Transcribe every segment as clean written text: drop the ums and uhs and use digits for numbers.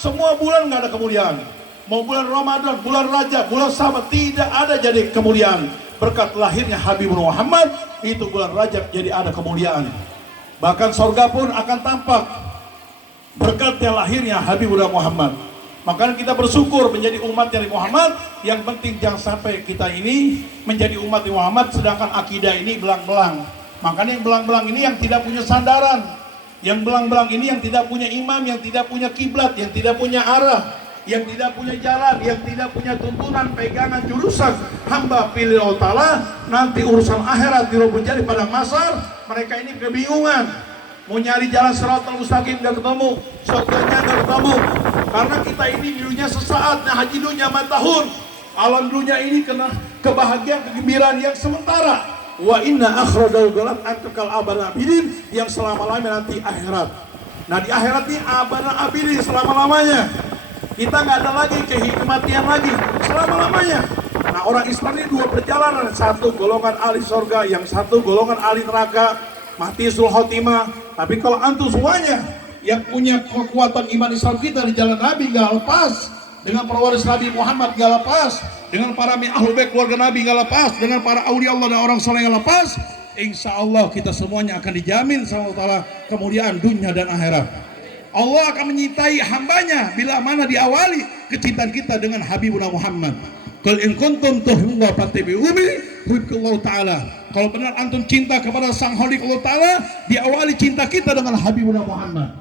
Semua bulan nggak ada kemuliaan. Mau bulan Ramadan, bulan Rajab, bulan Sabat, tidak ada jadi kemuliaan. Berkat lahirnya Habib Muhammad, itu bulan Rajab jadi ada kemuliaan. Bahkan surga pun akan tampak berkatnya lahirnya Habib Muhammad. Makanya kita bersyukur menjadi umat dari Muhammad. Yang penting jangan sampai kita ini menjadi umat dari Muhammad sedangkan akidah ini belang-belang. Makanya yang belang-belang ini yang tidak punya sandaran, yang belang-belang ini yang tidak punya imam, yang tidak punya kiblat, yang tidak punya arah, yang tidak punya jalan, yang tidak punya tuntunan, pegangan, jurusan hamba pilih Allah Ta'ala. Nanti urusan akhirat menjadi padang mahsyar, mereka ini kebingungan. Mau nyari jalan Shiratal Mustaqim gak ketemu, surganya gak ketemu. Karena kita ini dulunya sesaat, nah haji dunia tahun. Alam dunia ini kena kebahagiaan, kegembiraan yang sementara. Wa inna akhradal galak antukal abana abidin, yang selama-lamanya nanti akhirat. Nah di akhirat ini abana abidin selama-lamanya. Kita nggak ada lagi kematian lagi selama-lamanya. Nah orang Islam ini dua perjalanan, satu golongan ahli surga, yang satu golongan ahli neraka, mati sul khotimah. Tapi kalau antum semuanya yang punya kekuatan iman Islam kita di jalan Nabi nggak lepas, dengan pewaris Nabi Muhammad nggak lepas, dengan para ahlul bait keluarga Nabi nggak lepas, dengan para aulia Allah dan orang soleh nggak lepas, insya Allah kita semuanya akan dijamin sama Allah Ta'ala kemuliaan dunia dan akhirat. Allah akan menyintai hambanya bila mana diawali kecintaan kita dengan Habibuna Muhammad. Qul in kuntum tuhibbuna fattabi'uni yuhibbukumullah Ta'ala. Kalau benar antum cinta kepada Sang Khalik Allah Ta'ala, diawali cinta kita dengan Habibuna Muhammad.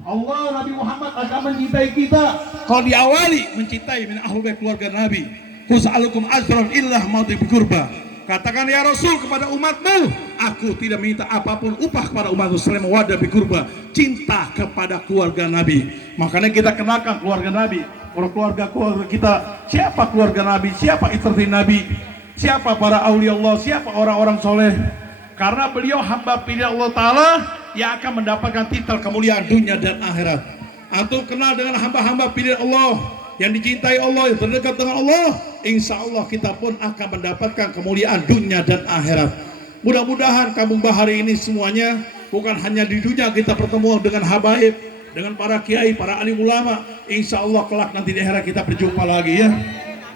Allah Nabi Muhammad akan mencintai kita kalau diawali mencintai min ahlul bait keluarga Nabi. Kus'alukum ajran illah maudhi biqurba. Katakan ya Rasul kepada umatmu, aku tidak minta apapun upah kepada umatmu selain wadah biqurba, cinta kepada keluarga Nabi. Makanya kita kenalkan keluarga Nabi, keluarga kita. Siapa keluarga Nabi? Siapa istri Nabi? Siapa para aulia Allah? Siapa orang-orang soleh? Karena beliau hamba pilih Allah Ta'ala yang akan mendapatkan titel kemuliaan dunia dan akhirat. Antum kenal dengan hamba-hamba pilih Allah yang dicintai Allah, yang terdekat dengan Allah, insya Allah kita pun akan mendapatkan kemuliaan dunia dan akhirat. Mudah-mudahan kampung Bahari ini semuanya bukan hanya di dunia kita bertemu dengan habaib, dengan para kiai, para alim ulama. Insya Allah kelak nanti di akhirat kita berjumpa lagi ya.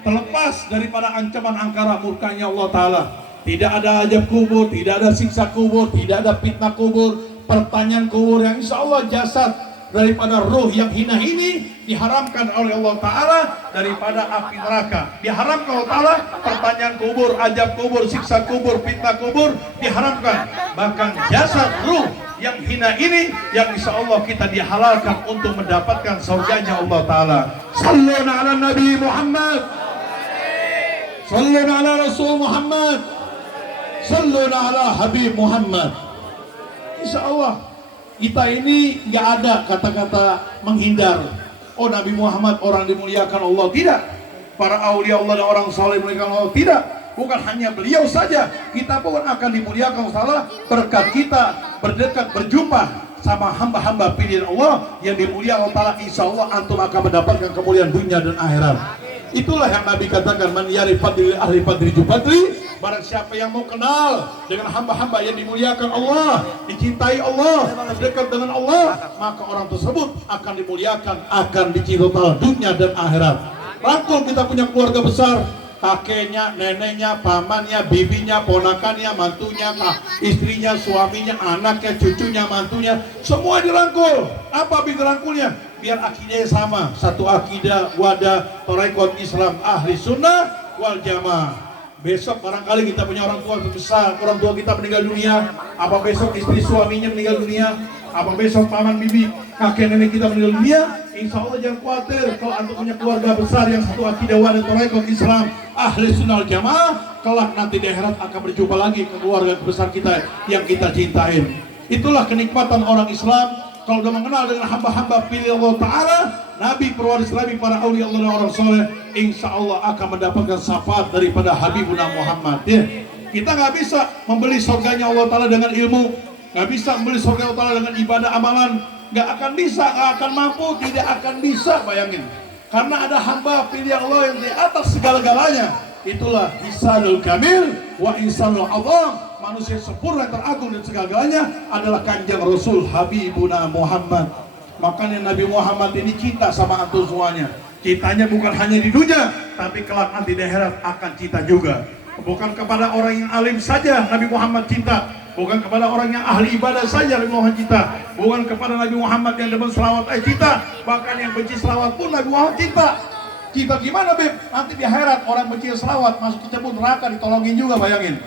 Terlepas daripada ancaman angkara murkanya Allah Ta'ala. Tidak ada azab kubur, tidak ada siksa kubur, tidak ada fitnah kubur, pertanyaan kubur yang insya Allah jasad daripada ruh yang hina ini diharamkan oleh Allah Ta'ala daripada api neraka. Diharamkan Allah Ta'ala pertanyaan kubur, azab kubur, siksa kubur, fitnah kubur diharamkan. Bahkan jasad ruh yang hina ini yang insya Allah kita dihalalkan untuk mendapatkan surganya Allah Ta'ala. Sallallahu ala Nabi Muhammad, sallallahu ala Rasul Muhammad, sallallahu ala Habib Muhammad. Insya Allah kita ini nggak ada kata-kata menghindar. Oh Nabi Muhammad orang dimuliakan Allah, tidak. Para aulia Allah dan orang saleh dimuliakan Allah, tidak. Bukan hanya beliau saja, kita pun akan dimuliakan Allah berkat kita berdekat berjumpa sama hamba-hamba pilihan Allah yang dimuliakan Allah Ta'ala. Insya Allah antum akan mendapatkan kemuliaan dunia dan akhirat. Itulah yang Nabi katakan, man yari fadli ahli fadli jufadli. Barang siapa yang mau kenal dengan hamba-hamba yang dimuliakan Allah, dicintai Allah, dekat dengan Allah, maka orang tersebut akan dimuliakan, akan dicintai dunia dan akhirat. Rangkul kita punya keluarga besar, kakeknya, neneknya, pamannya, bibinya, ponakannya, mantunya, istrinya, suaminya, anaknya, cucunya, mantunya, semua dirangkul. Apa dirangkulnya? Biar akidahnya sama, satu akidah, wadah, tarekat Islam, ahli sunnah wal jamaah. Besok barangkali kita punya orang tua besar, orang tua kita meninggal dunia, apa besok istri suaminya meninggal dunia, apa besok paman bibi, kakek nenek kita meninggal dunia, insya Allah jangan khawatir. Kalau antum punya keluarga besar yang satu akidah, wadah, tarekat Islam, ahli sunnah wal jamaah, kelak nanti di akhirat akan berjumpa lagi ke keluarga besar kita yang kita cintain. Itulah kenikmatan orang Islam kalau sudah mengenal dengan hamba-hamba pilih Allah Ta'ala, Nabi, pewaris Nabi, para aulia Allah dan orang soleh, insya Allah akan mendapatkan syafaat daripada Habibuna Muhammad ya. Kita nggak bisa membeli surganya Allah Ta'ala dengan ilmu, nggak bisa membeli surga Allah Ta'ala dengan ibadah amalan, nggak akan bisa, nggak akan mampu, tidak akan bisa, bayangin. Karena ada hamba pilih Allah yang di atas segala-galanya. Itulah Ihsanul Kamil wa Ihsanul Azam. Manusia sempurna yang teragung dan segala-galanya adalah Kanjeng Rasul Habibuna Muhammad. Makanya Nabi Muhammad ini cinta sama antum semuanya. Cintanya bukan hanya di dunia, tapi kelak nanti di akhirat akan cinta juga. Bukan kepada orang yang alim saja Nabi Muhammad cinta, bukan kepada orang yang ahli ibadah saja Nabi Muhammad cinta, bukan kepada Nabi Muhammad yang demen selawat cinta, bahkan yang benci selawat pun Nabi Muhammad cinta. Cinta gimana Beb? Nanti di akhirat orang benci selawat masuk ke cebur neraka ditolongin juga, bayangin.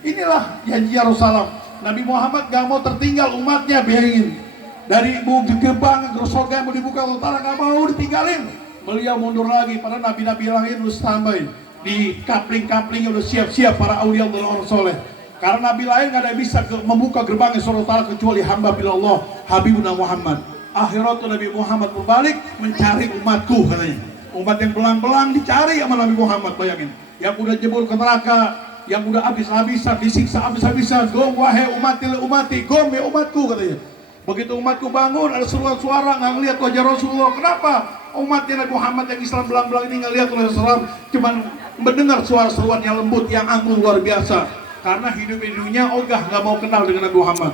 Inilah janji Rasulullah. Nabi Muhammad gak mau tertinggal umatnya, bayangin. Dari gerbang ke surga yang mau dibuka Allah Ta'ala gak mau ditinggalin. Beliau mundur lagi, pada nabi-nabi lain udah standby. Di kapling-kapling udah siap-siap para aulia dan orang soleh. Karena nabi lain gak ada yang bisa membuka gerbangnya surga Ta'ala kecuali hamba bila Allah Habibuna Muhammad. Akhirat Nabi Muhammad berbalik mencari umatku katanya. Umat yang belang-belang dicari sama Nabi Muhammad, bayangin. Yang udah jebol ke neraka, yang udah habis-habisan, disiksa habis-habisan. Gom wahai umati, gom ya umatku katanya. Begitu umatku bangun, ada seruan suara, nggak ngeliat wajah Rasulullah. Kenapa? Umatnya Nabi Muhammad yang Islam belang-belang ini nggak lihat Rasulullah, cuman mendengar suara seruan yang lembut, yang anggun luar biasa. Karena hidup di dunia ogah nggak mau kenal dengan Nabi Muhammad.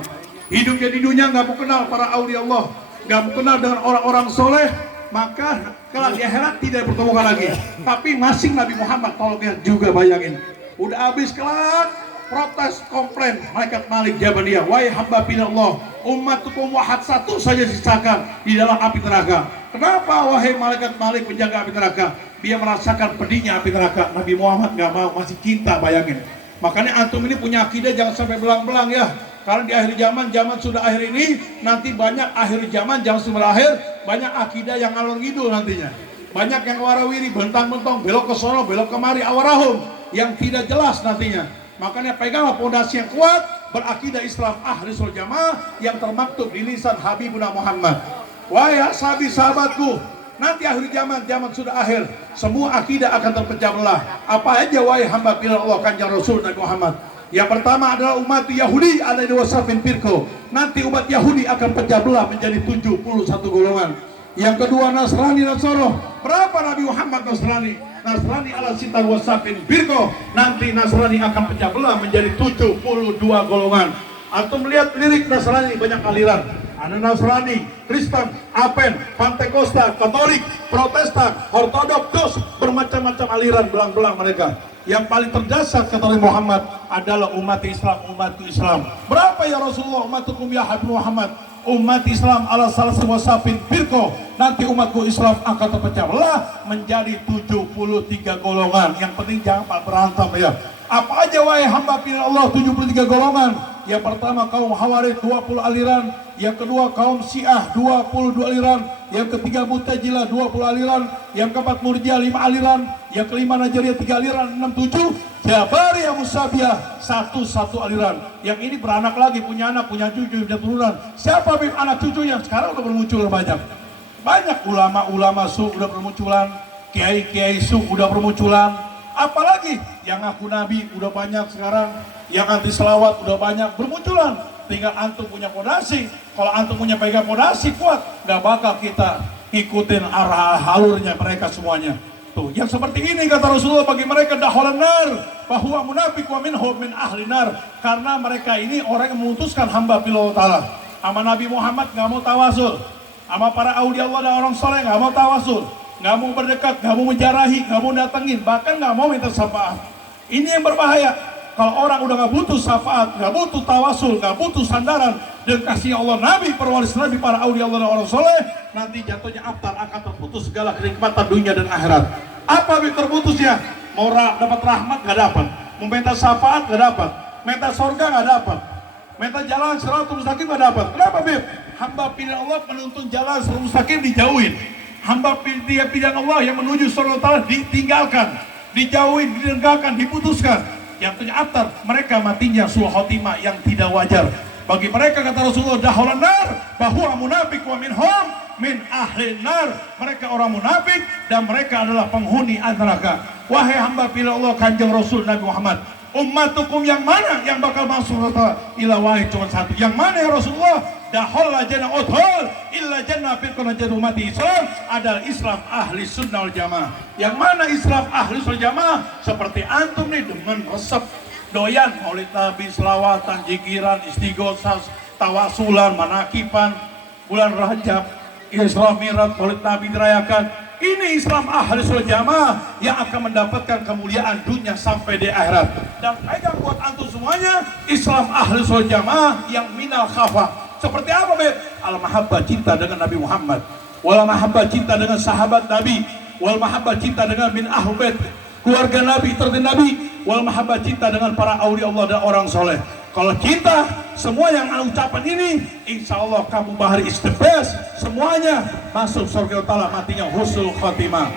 Hidupnya di dunia nggak mau kenal para aulia Allah, nggak mau kenal dengan orang-orang soleh. Maka kalau di akhirat tidak bertemukan lagi. Tapi masing Nabi Muhammad tolongnya juga, bayangin. Udah habis kelak, protes komplain malaikat Malik Jabariyah, wahai hamba Allah, umatku wahad satu saja sisakan di dalam api neraka. Kenapa wahai malaikat Malik penjaga api neraka? Dia merasakan pedihnya api neraka. Nabi Muhammad gak mau, masih cinta, bayangin. Makanya antum ini punya akidah jangan sampai belang-belang ya. Karena di akhir zaman sudah akhir ini, nanti banyak akhir zaman sudah akhir, banyak akidah yang ngalor ngidul nantinya. Banyak yang warawiri, bentang-bentang, belok ke sono, belok kemari, awarahum, yang tidak jelas nantinya. Makanya peganglah pondasi yang kuat, berakidah Islam ahli sunnah jamaah yang termaktub di lisan Habibuna Muhammad. Wahai sahabatku, nanti akhir zaman sudah akhir, semua akidah akan terpecah belah. Apa aja wahai hamba pilih Allah kanjeng Rasul Nabi Muhammad. Yang pertama adalah umat Yahudi, ada dua safin firqah. Nanti umat Yahudi akan pecah belah menjadi 71 golongan. Yang kedua Nasrani Nasoro. Berapa Nabi Muhammad Nasrani? Nasrani ala sitan wasafin firqah. Nanti Nasrani akan pecah belah menjadi 72 golongan. Antum melihat lirik Nasrani banyak aliran. Ada Nasrani, Kristen, Apen, Pantekosta, Katolik, Protestan, Ortodoks, bermacam-macam aliran belang-belang mereka. Yang paling terdasar kata Nabi Muhammad adalah umat Islam. Berapa ya Rasulullah umatukum ya Habib Muhammad? Umat Islam ala salasi wasafin firqah. Nanti umatku Islam akan terpecah belah menjadi 73 golongan. Yang penting jangan berantem ya. Apa aja wahai hamba pilih Allah 73 golongan. Yang pertama kaum Hawarij 20 aliran, yang kedua kaum Syiah 22 aliran, yang ketiga Mu'tazilah 20 aliran, yang keempat Murji'ah 5 aliran, yang kelima Najriyah 3 aliran, 6, 7 Jabariyah Musabbihah 1 aliran. Yang ini beranak lagi, punya anak, punya cucu, punya turunan. Siapa bib anak cucu yang sekarang udah bermunculan banyak. Banyak ulama-ulama su udah bermunculan, kiai-kiai su udah bermunculan. Apalagi yang ngaku nabi udah banyak sekarang, yang anti selawat udah banyak bermunculan. Tinggal antum punya fondasi. Kalau antum punya pegang fondasi kuat, gak bakal kita ikutin arah halurnya mereka semuanya. Tuh, yang seperti ini kata Rasulullah bagi mereka daholan nar, bahwa munafik wa minhum min ahli nar. Karena mereka ini orang yang memutuskan hamba pilih ta'ala. Sama Nabi Muhammad gak mau tawasul, sama para aulia Allah dan orang soleh gak mau tawasul, gak mau berdekat, gak mau menjarahi, gak mau datengin, bahkan gak mau minta syafaat. Ini yang berbahaya. Kalau orang udah gak butuh syafaat, gak butuh tawasul, gak butuh sandaran dan kasih Allah Nabi, perwaris Nabi, para aulia Allah dan orang soleh, nanti jatuhnya abtar akan terputus segala kenikmatan dunia dan akhirat. Apa yang terputusnya? Mau dapat rahmat gak dapat, mau minta syafaat gak dapat, minta surga gak dapat, minta jalan siratul mustaqim gak dapat. Kenapa Bib? Hamba pilihan Allah menuntun jalan siratul mustaqim dijauhin. Hamba pilihan Allah yang menuju surga Allah ditinggalkan, dijauhin, didengarkan, diputuskan. Yang punya abtar, mereka matinya suul khotimah yang tidak wajar. Bagi mereka kata Rasulullah daholan nar, bahwa munafik wa minhum min ahli nar. Mereka orang munafik dan mereka adalah penghuni neraka. Wahai hamba pilih Allah kanjeng Rasul Nabi Muhammad, ummatukum yang mana yang bakal masuk neraka? Ila wahid cuma satu. Yang mana ya Rasulullah? Dahol jannah uthul illa jannah firqan jannah umat Islam adalah Islam ahli sunnah wal jamaah. Yang mana Islam ahli sunnah jamaah? Seperti antum nih dengan resep doyan maulid nabi, selawatan, jikiran, istighosah, tawasulan, manakipan, bulan Rajab Isra Mi'raj Maulid Nabi dirayakan. Ini Islam ahli sunnah jamaah yang akan mendapatkan kemuliaan dunia sampai di akhirat. Dan pegang buat antum semuanya, Islam ahli sunnah jamaah yang minal khafa. Seperti apa, Beb? Al-mahabbah, cinta dengan Nabi Muhammad. Wal mahabbah, cinta dengan sahabat Nabi. Wal mahabbah, cinta dengan min ahlul bait, keluarga Nabi, terden Nabi. Wal mahabbah, cinta dengan para aulia Allah dan orang soleh. Kalau cinta, semua yang anda ucapkan ini, insya Allah kamu bahari is the best. Semuanya masuk surga ta'ala, matinya husnul khatimah.